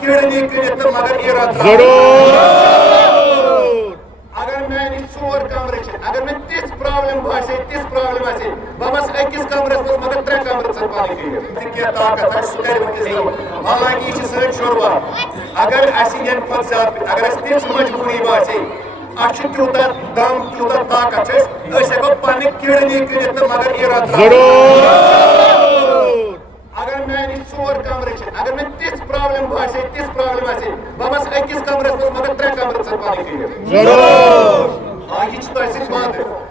کڑنی کنت مگر ارادہ ضرور اگر میں ژور کمرے اگر میں تس پرابلم باسے بہ بس أکِس کمرس مز مگر 3 کمرٕ ژھن پانہٕ کٔرِتھ کینٛہہ طاقت آسہِ سُہ کَرِ وٕنکٮ۪س حالانکہ یہ چھِ سٲنۍ شروعات اگر اَسہِ ییٚمہِ کھۄتہٕ زیادٕ اگر اَسہِ تِژھ مجبوٗری باسے اَسہِ چھُ تیوٗتاہ دم تیوٗتاہ طاقت چھِ أسۍ ہٮ۪کو پنٕنہِ کِڑنی کٔنِتھ تہٕ مگر ارادہ ضرور اگر میانہِ 4 کمرٕ اگر مےٚ تِژھ پرابلم باسے بہ بس أکِس کمرس مز مگر 3 کمرٕ ژھن پانہٕ کٔرِتھ ضرور یہِ چھِ تۄہہِ سۭتۍ وعدٕ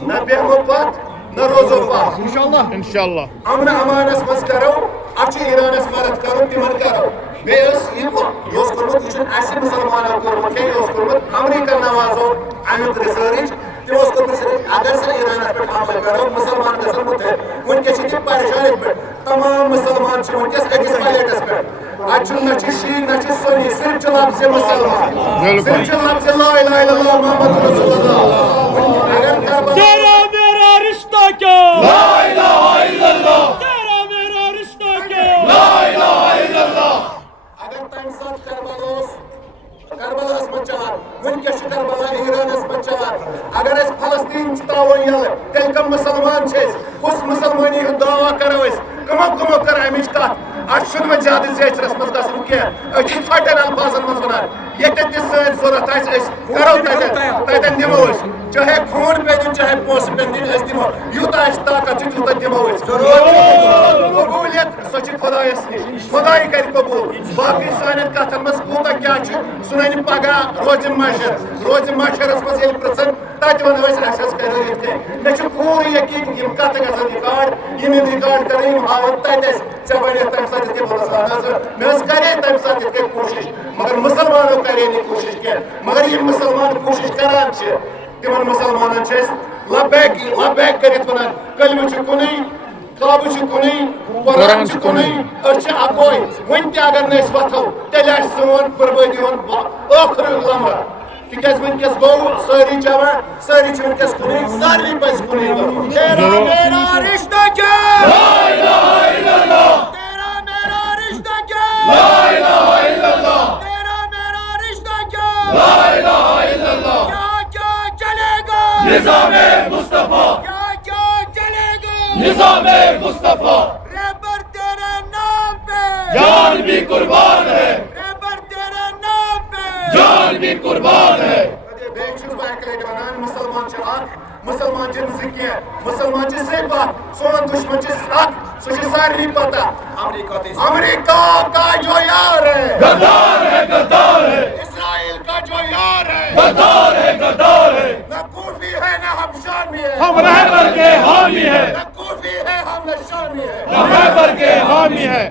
نہ بیٚہمو پتھ نہ روزو پتھ انشاءاللہ امن امانس مز کرو اچھا ایرانس مدد کرو تمن کرو بیس یہ کورمت یہ اہم مسلمانوں کورمت یہ کورمت امریکہ نوازو امیک ریسرچ تمو کورمت اگر سا ایرانس پہ حملہ کرو مسلمان گھن متحد ونکس تم پریشانی پہ تمام مسلمان ونکس أکِس پلیٹس پہ اتھ نہ شی نہ سنی صرف لفظ مسلمان صرف لفظ لا الہ الا اللہ محمد رسول اللہ اگر تیرا میرا رشتہ کیا لا الہ الا اللہ تیرا میرا رشتہ کیا لا الہ الا اللہ اگر تمہ سات کربلاس من چلان ونکس کربلا ایرانس من چلان اگر اس فلسطین تاون یل تیل کم مسلمان کس مسلمانی ہند دعوی کرو کمو کر امچ کت اتھ میں زیادہ زیچرس مز گھن کی ٹھٹن الفاظن مز ونان یتن تہ سن ضرورت کرو تتن دمو چاہے خون پہ دن چاہے پونسہ پہ دن دمو یوتہ طاقت تیوتہ دمو قبولیت سو خدایس نش خدائی کر قبول باقی سان کتن مز کوتہ کیا سن پگہ روز معاشرس مز پرژن تت ونو اس کرو یہ مے پور یقین یم کت گھن ریکارڈ یم ریکارڈ کر ہاون تت ژے ونیت تمہ سات مے کرے تمہ سات کوشش مگر مسلمانوں کرے نہیں کوشش کی مگر یہ مسلمان کوشش کران تمن مسلمانن لبیک لبیک کرت ونان کلمہ کن کعبہ کن قرآن کن اکوے ون تہ اگر نس وتھو تیل سون بربادی ہند ٲخر لمحہ تکیاز ونکس گو ساری جمع ساری ونکس کن ساری پز کن تیرا میرا رشتہ کیا لا الہ الا اللہ تیرا میرا رشتہ کیا لا الہ الا اللہ تیرا میرا رشتہ کیا لا الہ الا اللہ کیا چلے گا نظام مصطفیٰ کیا چلے گا نظام مصطفیٰ ریبر تیرے نام پہ جان بھی قربان ہے ریبر تیرے نام پہ جان بھی قربان ہے مسلمان زکی مسلمان صرف سون دشمن سہ سارے پتہ امریکہ کا جو یار ہے غدار ہے غدار ہے اسرائیل کا جو یار ہے غدار ہے غدار ہے نہ کوفی ہے نہ ہم شامی ہے ہم رہبر کے حامی ہیں نہ کوفی ہے ہم نہ شامی ہے نہ رہبر کے حامی ہیں